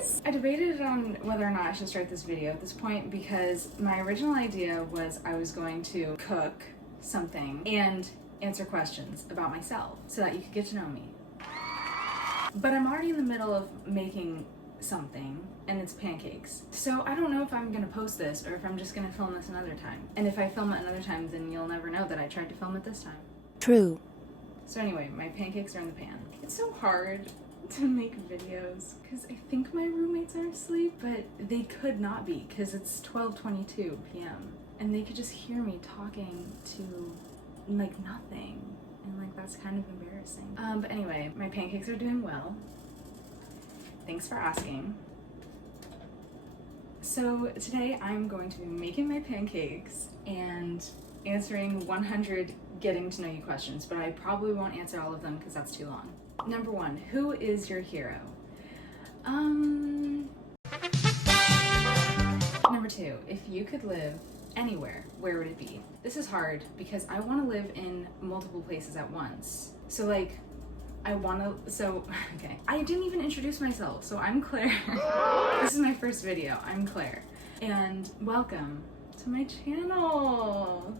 guys! I debated on whether or not I should start this video at this point because my original idea was I was going to cook something and answer questions about myself so that you could get to know me. But I'm already in the middle of making something and it's pancakes. So I don't know if I'm gonna post this or if I'm just gonna film this another time. And if I film it another time, then you'll never know that I tried to film it this time. True. So anyway, my pancakes are in the pan. It's so hard to make videos because I think my roommates are asleep, but they could not be because it's 12:22 p.m. and they could just hear me talking to like nothing, and like that's kind of embarrassing. But anyway, my pancakes are doing well. Thanks for asking. So today I'm going to be making my pancakes and answering 100 getting to know you questions, but I probably won't answer all of them because that's too long. Number 1, who is your hero? Number 2, if you could live anywhere, where would it be? This is hard because I want to live in multiple places at once. So like, okay. I didn't even introduce myself, so I'm Claire. This is my first video. I'm Claire. And welcome to my channel.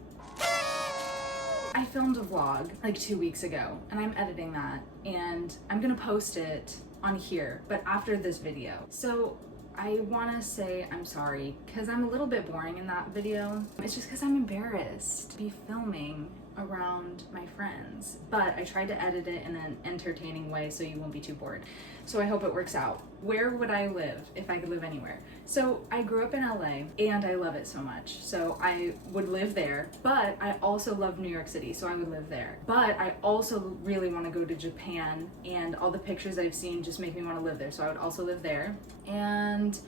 I filmed a vlog like 2 weeks ago and I'm editing that and I'm gonna post it on here, but after this video. So I wanna say I'm sorry because I'm a little bit boring in that video. It's just because I'm embarrassed to be filming around my friends, but I tried to edit it in an entertaining way so you won't be too bored. So I hope it works out. Where would I live if I could live anywhere? So I grew up in LA and I love it so much. So I would live there, but I also love New York City, so I would live there. But I also really want to go to Japan, and all the pictures I've seen just make me want to live there. So I would also live there. And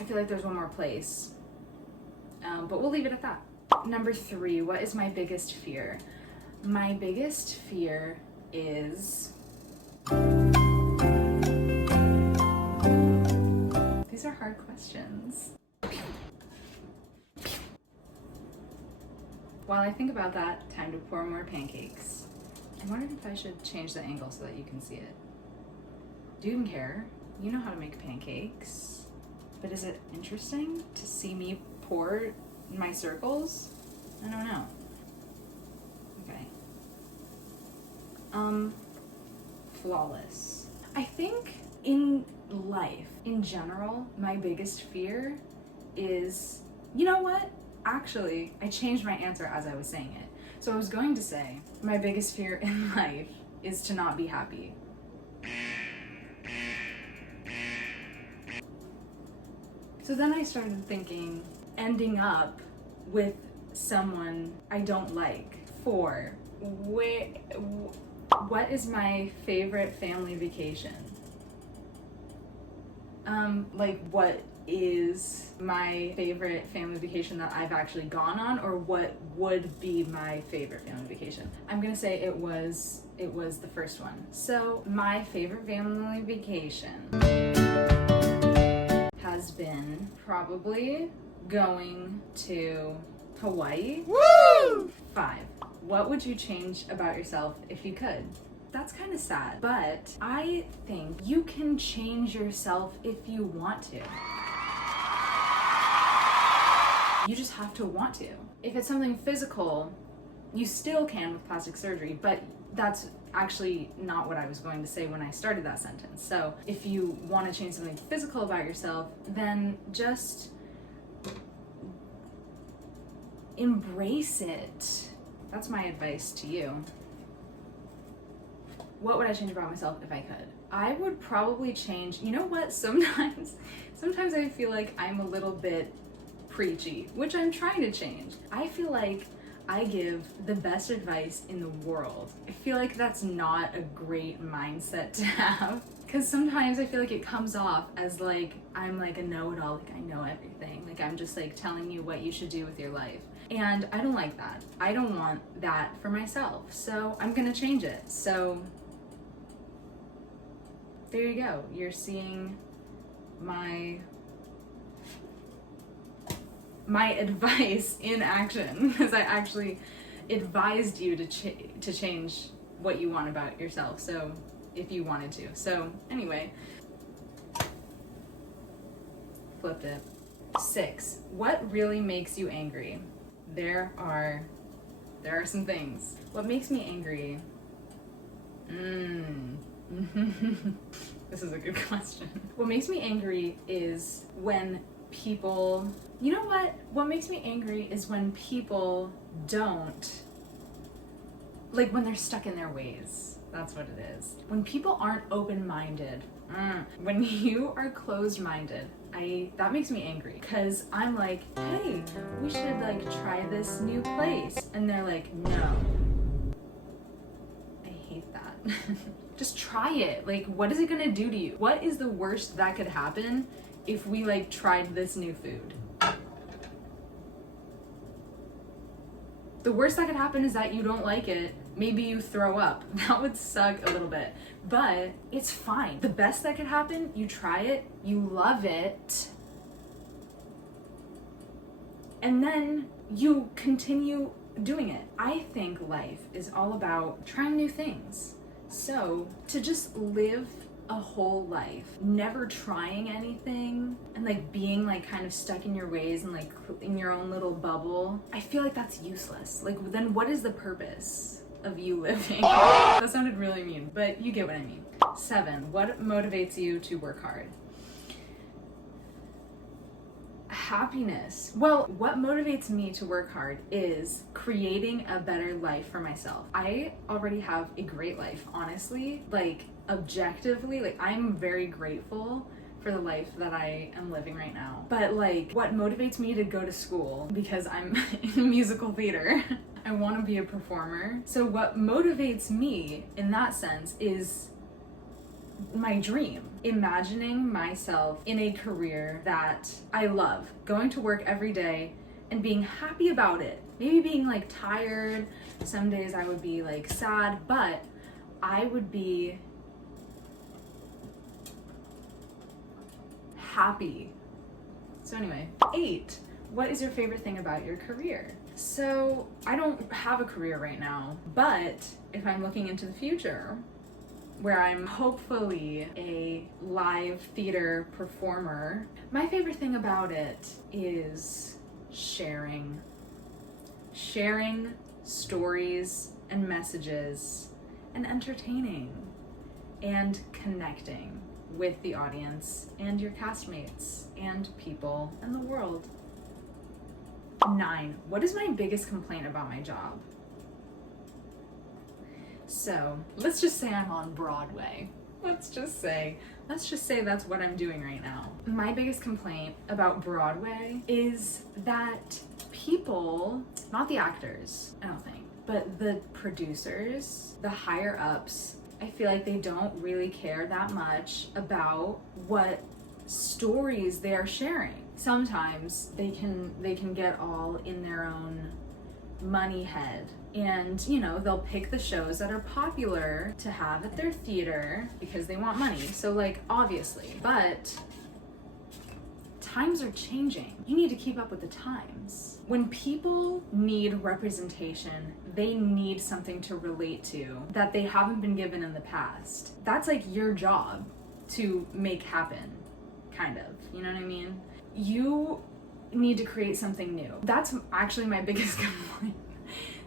I feel like there's one more place, but we'll leave it at that. Number 3, what is my biggest fear? My biggest fear is... These are hard questions. While I think about that, time to pour more pancakes. I wondered if I should change the angle so that you can see it. Do you even care? You know how to make pancakes. But is it interesting to see me pour my circles? I don't know. Okay. Flawless. I think in life, in general, my biggest fear is, you know what? Actually, I changed my answer as I was saying it. So I was going to say, my biggest fear in life is to not be happy. So then I started thinking, ending up with someone I don't like. 4, what is my favorite family vacation? Like what is my favorite family vacation that I've actually gone on, or what would be my favorite family vacation? I'm gonna say it was the first one. So my favorite family vacation has been probably going to Hawaii. Woo! 5, what would you change about yourself if you could? That's kind of sad, but I think you can change yourself if you want to. You just have to want to. If it's something physical, you still can with plastic surgery, but that's actually not what I was going to say when I started that sentence. So if you want to change something physical about yourself, then just embrace it. That's my advice to you. What would I change about myself if I could? I would probably change, you know what, sometimes I feel like I'm a little bit preachy, which I'm trying to change. I feel like I give the best advice in the world. I feel like that's not a great mindset to have, because sometimes I feel like it comes off as like I'm like a know-it-all, like I know everything, like I'm just like telling you what you should do with your life. And I don't like that. I don't want that for myself, so I'm gonna change it. So there you go. You're seeing my advice in action, because I actually advised you to change what you want about yourself, so if you wanted to. So anyway, flipped it. 6, what really makes you angry? There are some things. What makes me angry? This is a good question. What makes me angry is when people, you know what? What makes me angry is when people don't, like when they're stuck in their ways. That's what it is. When people aren't open-minded. When you are closed-minded, that makes me angry. Cause I'm like, hey, we should like try this new place. And they're like, no. I hate that. Just try it. Like, what is it gonna do to you? What is the worst that could happen if we like tried this new food? The worst that could happen is that you don't like it. Maybe you throw up. That would suck a little bit, but it's fine. The best that could happen, you try it, you love it, and then you continue doing it. I think life is all about trying new things. So to just live a whole life never trying anything and like being like kind of stuck in your ways and like in your own little bubble, I feel like that's useless. Like, then what is the purpose of you living? That sounded really mean, but you get what I mean. 7, what motivates you to work hard? Happiness. Well, what motivates me to work hard is creating a better life for myself. I already have a great life, honestly. Like, objectively, like, I'm very grateful for the life that I am living right now. But like, what motivates me to go to school, because I'm in musical theater, I want to be a performer. So what motivates me in that sense is my dream. Imagining myself in a career that I love, going to work every day and being happy about it. Maybe being like tired, some days I would be like sad, but I would be happy. So anyway, 8, what is your favorite thing about your career? So I don't have a career right now, but if I'm looking into the future, where I'm hopefully a live theater performer, my favorite thing about it is sharing stories and messages and entertaining and connecting with the audience and your castmates and people and the world. 9, what is my biggest complaint about my job? So let's just say I'm on Broadway. Let's just say that's what I'm doing right now. My biggest complaint about Broadway is that people, not the actors, I don't think, but the producers, the higher ups, I feel like they don't really care that much about what stories they are sharing. Sometimes they can get all in their own money head, and you know, they'll pick the shows that are popular to have at their theater because they want money. So like, obviously, but times are changing. You need to keep up with the times. When people need representation, they need something to relate to that they haven't been given in the past. That's like your job to make happen, kind of, you know what I mean? You need to create something new. That's actually my biggest complaint.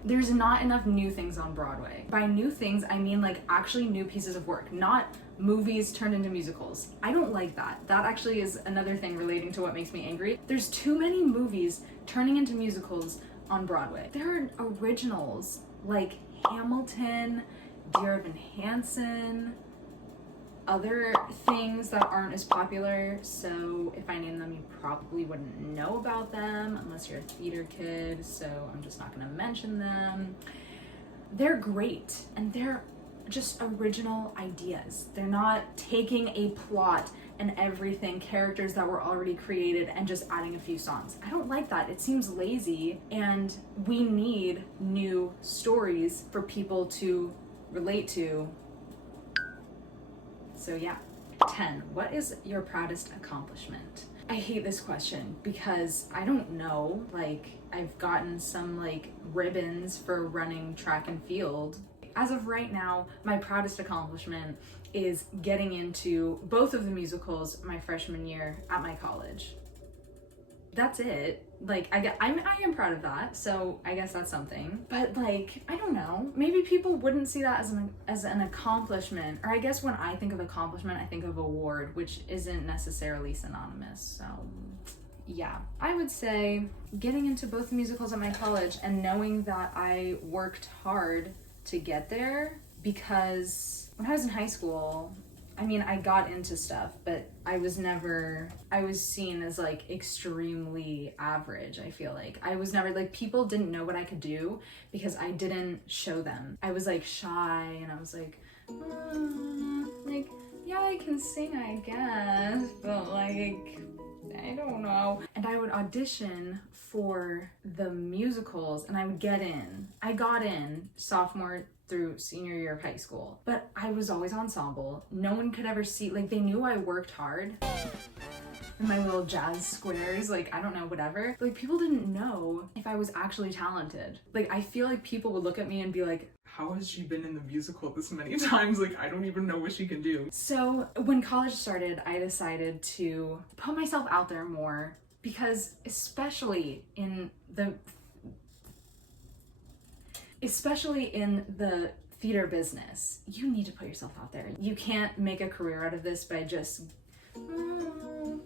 There's not enough new things on Broadway. By new things, I mean like actually new pieces of work, not movies turned into musicals. I don't like that. That actually is another thing relating to what makes me angry. There's too many movies turning into musicals on Broadway. There are originals like Hamilton, Dear Evan Hansen, other things that aren't as popular, so if I name them, you probably wouldn't know about them unless you're a theater kid, so I'm just not gonna mention them. They're great, and they're just original ideas. They're not taking a plot and everything, characters that were already created, and just adding a few songs. I don't like that. It seems lazy, and we need new stories for people to relate to. So yeah. 10, what is your proudest accomplishment? I hate this question because I don't know. Like, I've gotten some like ribbons for running track and field. As of right now, my proudest accomplishment is getting into both of the musicals my freshman year at my college. that's it. Like, I am proud of that, so I guess that's something. But like, I don't know, maybe people wouldn't see that as an accomplishment. Or I guess when I think of accomplishment, I think of award, which isn't necessarily synonymous. So yeah, I would say getting into both musicals at my college and knowing that I worked hard to get there, because when I was in high school, I mean, I got into stuff, but I was seen as like extremely average. I feel like I was never, like, people didn't know what I could do because I didn't show them. I was like shy, and I was like, like, yeah, I can sing, I guess, but like, I don't know. And I would audition for the musicals and I would get in. I got in sophomore through senior year of high school, but I was always ensemble. No one could ever see, like, they knew I worked hard in my little jazz squares, like, I don't know, whatever. Like, people didn't know if I was actually talented. Like, I feel like people would look at me and be like, how has she been in the musical this many times? Like, I don't even know what she can do. So when college started, I decided to put myself out there more, because especially in the theater business, you need to put yourself out there. You can't make a career out of this by just,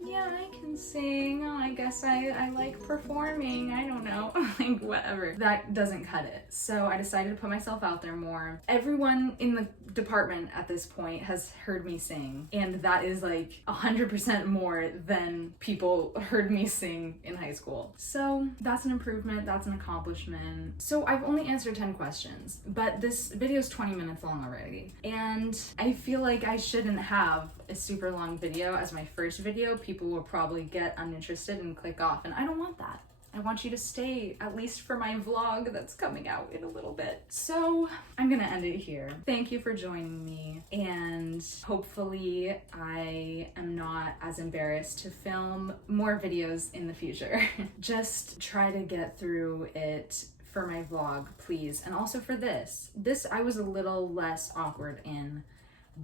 yeah, I can sing, oh, I guess I like performing, I don't know, like, whatever. That doesn't cut it. So I decided to put myself out there more. Everyone in the department at this point has heard me sing, and that is like 100% more than people heard me sing in high school. So that's an improvement, that's an accomplishment. So I've only answered 10 questions, but this video is 20 minutes long already, and I feel like I shouldn't have a super long video as my first video. People will probably get uninterested and click off, and I don't want that. I want you to stay, at least for my vlog that's coming out in a little bit. So I'm gonna end it here. Thank you for joining me, and hopefully I am not as embarrassed to film more videos in the future. Just try to get through it for my vlog, please. And also for this I was a little less awkward in,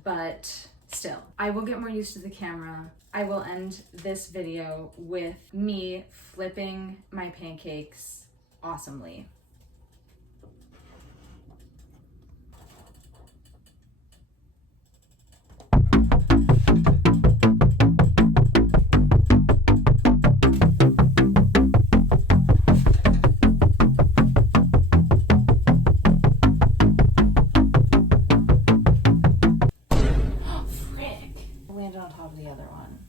but still, I will get more used to the camera. I will end this video with me flipping my pancakes awesomely. Landed on top of the other one.